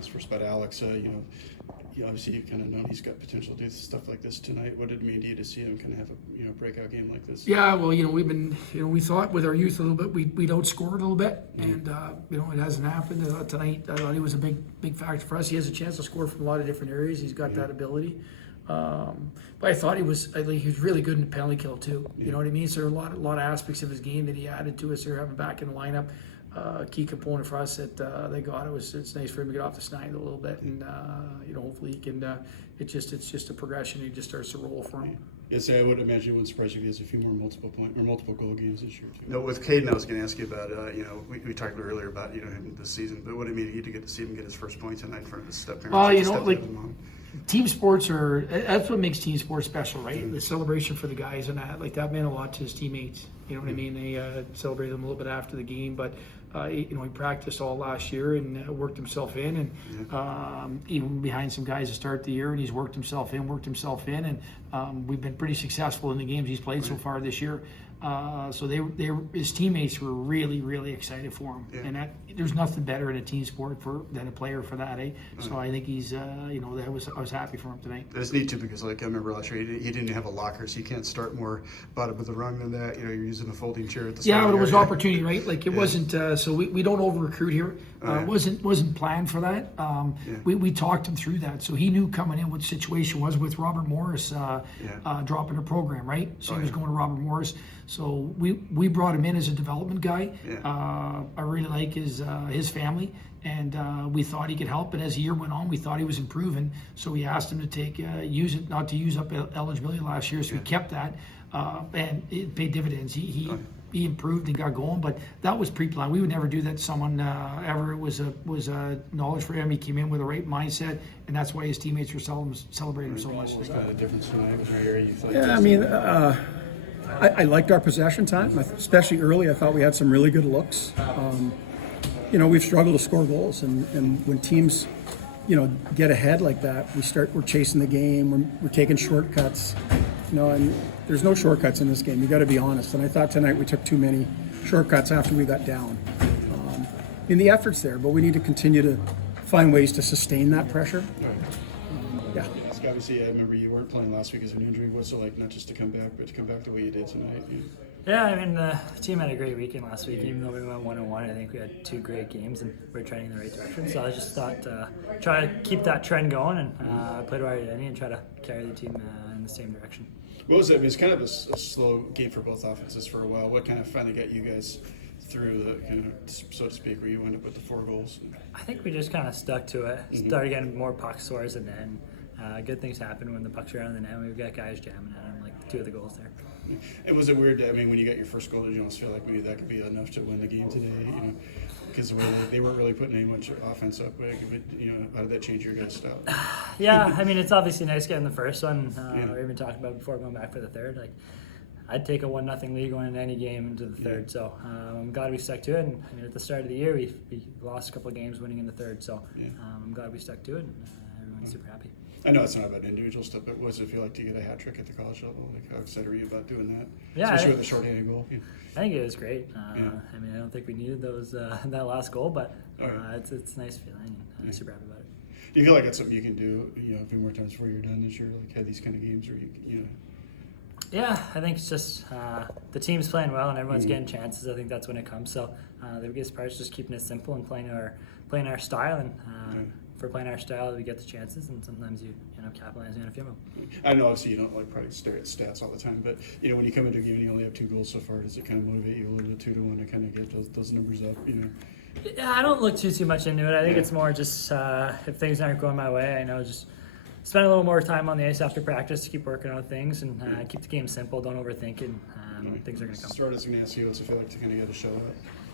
this first, but Alex, you obviously you kind of know he's got potential to do stuff like this tonight. What did it mean to you to see him kind of have a breakout game like this? Yeah, well, we've been, we thought with our youth a little bit, we'd outscored a little bit, and it hasn't happened tonight. I thought he was a big factor for us. He has a chance to score from a lot of different areas. He's got that ability. But I thought he was really good in the penalty kill too. You know what I mean? So there are a lot of aspects of his game that he added to us. They're having back in the lineup. Key component for us that they got. It's nice for him to get off the snide a little bit, and hopefully he can. It's just a progression. He just starts to roll for him. Yes, I would imagine it wouldn't surprise you if he has a few more multiple goal games this year too. No, with Caden, I was going to ask you about. We talked earlier about him this season, but what did it mean to you to get to see him get his first point tonight in front of his step-parents? Team sports that's what makes team sports special, right? The celebration for the guys and that meant a lot to his teammates. You know what I mean? They celebrated him a little bit after the game, but he practiced all last year and worked himself in, and even behind some guys to start the year, and he's worked himself in, and we've been pretty successful in the games he's played so far this year. So his teammates were really excited for him, and there's nothing better in a team sport than a player for that, eh? So I think he's, I was happy for him tonight. It's neat too because, I remember last year he didn't have a locker, so you can't start more bottom of the rung than that. You're using a folding chair at the start. Yeah, but it was opportunity, right? It wasn't. So we don't over recruit here. It wasn't planned for that. We talked him through that, so he knew coming in what the situation was with Robert Morris dropping a program, right? So he was going to Robert Morris. So we brought him in as a development guy. I really like his family, and we thought he could help. But as the year went on, we thought he was improving. So we asked him to not to use up eligibility last year. So we kept that, and it paid dividends. He improved and got going, but that was pre-planned. We would never do that to someone ever. It was a knowledge for him. He came in with the right mindset, and that's why his teammates were celebrating him so much. What was the difference tonight? I liked our possession time, especially early. I thought we had some really good looks. We've struggled to score goals, and when teams, get ahead like that, we're chasing the game. We're taking shortcuts, and there's no shortcuts in this game. You got to be honest. And I thought tonight we took too many shortcuts after we got down. The effort's there, but we need to continue to find ways to sustain that pressure. Yeah. Obviously, I remember you weren't playing last week as an injury. What's it like not just to come back, but to come back the way you did tonight? Yeah, the team had a great weekend last week. Even though we went 1-1, I think we had 2 great games and we're trending in the right direction. So I just thought try to keep that trend going and play to our identity and try to carry the team in the same direction. What was it? It was kind of a slow game for both offenses for a while. What kind of finally got you guys through the kind of, so to speak, where you ended up with the 4 goals? I think we just kind of stuck to it. Started getting more puck scores, and then good things happen when the pucks are around the net. We've got guys jamming at them, like 2 of the goals there. And was it weird? When you got your first goal, did you almost feel like maybe that could be enough to win the game today? Because they weren't really putting any much offense up. But, how did that change your guys' style? Yeah, it's obviously nice getting the first one. We even talked about before going back for the third. I'd take a 1-0 lead going into any game into the third. So I'm glad we stuck to it. And at the start of the year, we lost a couple of games winning in the third. So I'm glad we stuck to it, and everyone's super happy. I know it's not about individual stuff, but what does it feel like to get a hat trick at the college level? How excited are you about doing that? Yeah, especially with a short-handed goal. I think it was great. I don't think we needed those that last goal, but it's a nice feeling, and I'm super happy about it. Do you feel like it's something you can do, a few more times before you're done this year? Have these kind of games where you. Yeah, I think it's just the team's playing well and everyone's getting chances. I think that's when it comes. So the biggest part is just keeping it simple and playing our style. And for playing our style, we get the chances, and sometimes you end up capitalizing on a few of them. I know, obviously, you don't probably stare at stats all the time, but when you come into a game and you only have 2 goals so far, does it kind of motivate you a little bit 2-1 to kind of get those numbers up? Yeah, I don't look too much into it. I think it's more just if things aren't going my way, I know just spend a little more time on the ice after practice to keep working on things and keep the game simple. Don't overthink it. Things are going to come. Stuart is going to ask you what's it feel like to kind of get a show up.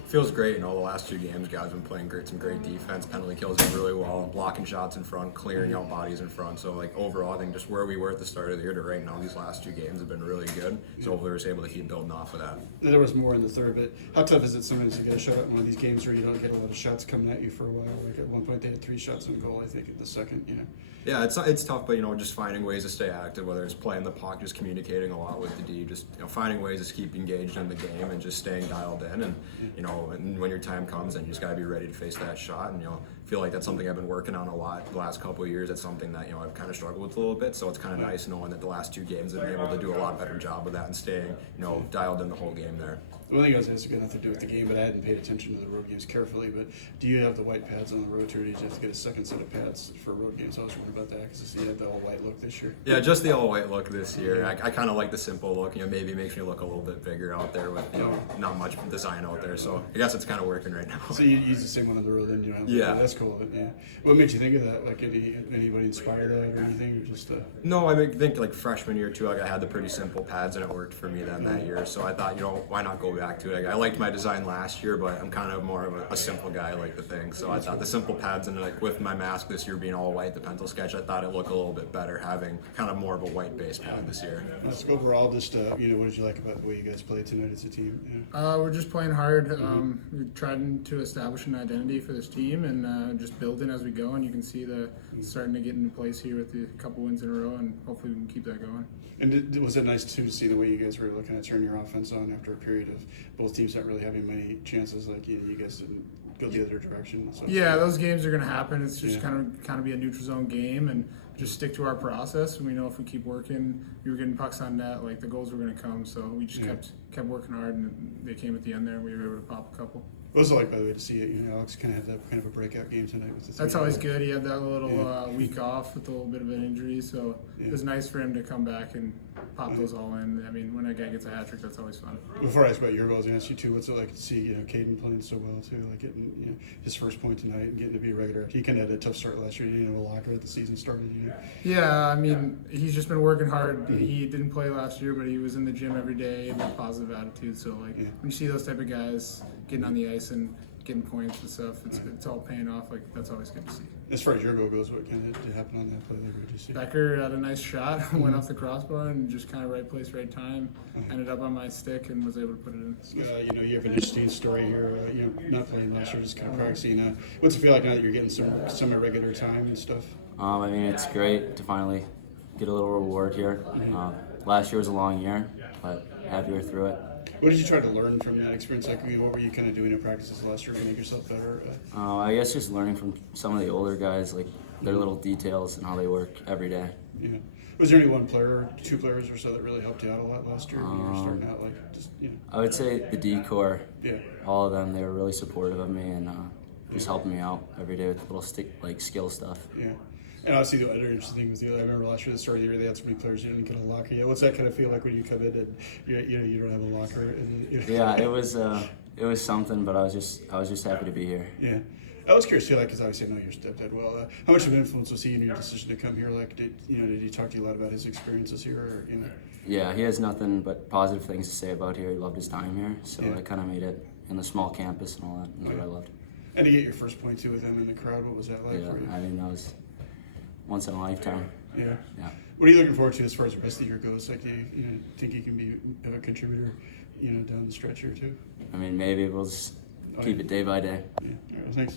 Feels great. The last 2 games, guys have been playing some great defense. Penalty kills been really well, blocking shots in front, clearing out bodies in front. So overall, I think just where we were at the start of the year to right now, these last 2 games have been really good. So hopefully we're able to keep building off of that. There was more in the third, but how tough is it sometimes to get a shot at one of these games where you don't get a lot of shots coming at you for a while? At one point they had 3 shots on goal, I think, in the second. Yeah, it's tough, but just finding ways to stay active, whether it's playing the puck, just communicating a lot with the D, just finding ways to keep engaged in the game and just staying dialed in. And and when your time comes, then you just got to be ready to face that shot. And feel like that's something I've been working on a lot the last couple of years. It's something that, I've kind of struggled with a little bit. So it's kind of nice knowing that the last 2 games I've been able to do a lot better job with that and staying, dialed in the whole game there. One thing I was asking, nothing to do with the game, but I hadn't paid attention to the road games carefully. But do you have the white pads on the road tour? Or do you have to get a second set of pads for road games? I was wondering about that because you had the all white look this year. Yeah, just the all white look this year. I kind of like the simple look. Maybe makes me look a little bit bigger out there with not much design out there. So I guess it's kind of working right now. So you use the same one on the road, then you know? Yeah, that's cool. Yeah. What made you think of that? Like anybody inspire that or anything, or just? No, I think like freshman year too. Like I had the pretty simple pads and it worked for me then that year. So I thought, why not go back to it? Like, I liked my design last year, but I'm kind of more of a simple guy, I like the thing. So I thought the simple pads and like with my mask this year being all white, the pencil sketch, I thought it looked a little bit better having kind of more of a white base pad this year. Let's go overall. Just what did you like about the way you guys played tonight as a team? Yeah. We're just playing hard. We're trying to establish an identity for this team and just building as we go. And you can see starting to get into place here with a couple wins in a row, and hopefully we can keep that going. And was it nice too to see the way you guys were looking to turn your offense on after a period of both teams not really having many chances? Like you guys didn't go the other direction. So. Yeah, those games are going to happen. It's just kind of be a neutral zone game, and just stick to our process. We know if we keep working, we were getting pucks on net, like the goals were going to come. So we just kept working hard, and they came at the end there. We were able to pop a couple. What was it like, by the way, to see it? Alex kind of had that kind of a breakout game tonight. With the That's always good. He had that little week off with a little bit of an injury, so it was nice for him to come back and pop those all in. I mean, when a guy gets a hat trick, that's always fun. Before I ask about your goals, I ask you too. What's it like to see Caden playing so well too? Like getting his first point tonight and getting to be a regular. He kind of had a tough start last year. A locker at the season started. Yeah, I mean, he's just been working hard. He didn't play last year, but he was in the gym every day with a positive attitude. So when you see those type of guys getting on the ice and getting points and stuff, it's all paying off. Like, that's always good to see. As far as your goal goes, what kind of did happen on that play there? Did you see? Becker had a nice shot, went off the crossbar, and just kind of right place, right time. Ended up on my stick and was able to put it in. You have an interesting story here. Not playing last year, just kind of practicing. What's it feel like now that you're getting some irregular time and stuff? I mean, it's great to finally get a little reward here. Last year was a long year, but happier through it. What did you try to learn from that experience? Like, what were you kind of doing in practices last year to make yourself better? I guess just learning from some of the older guys, like their little details and how they work every day. Yeah. Was there any one player, 2 players or so that really helped you out a lot last year when you were starting out? Like, just I would say the D-core. Yeah. All of them, they were really supportive of me and just helping me out every day with little skill stuff. Yeah. And obviously, the other interesting thing with you, I remember last year, the start of the year, they had so many players you didn't get a locker yet. What's that kind of feel like when you come in and you don't have a locker? And, Yeah, it was something, but I was just happy to be here. Yeah, I was curious too, like, because obviously I know your stepdad well. How much of an influence was he in your decision to come here? Like, did he talk to you a lot about his experiences here? Or, Yeah, he has nothing but positive things to say about here. He loved his time here, so I kind of made it in the small campus and all that, and what I loved. And to get your first point too with him in the crowd, what was that like for you? I mean, that was once in a lifetime. Yeah. Yeah. What are you looking forward to as far as the rest of the year goes? Like, do you think you can be a contributor, down the stretch here too? I mean, maybe we'll just keep it day by day. Yeah. All right, well, thanks.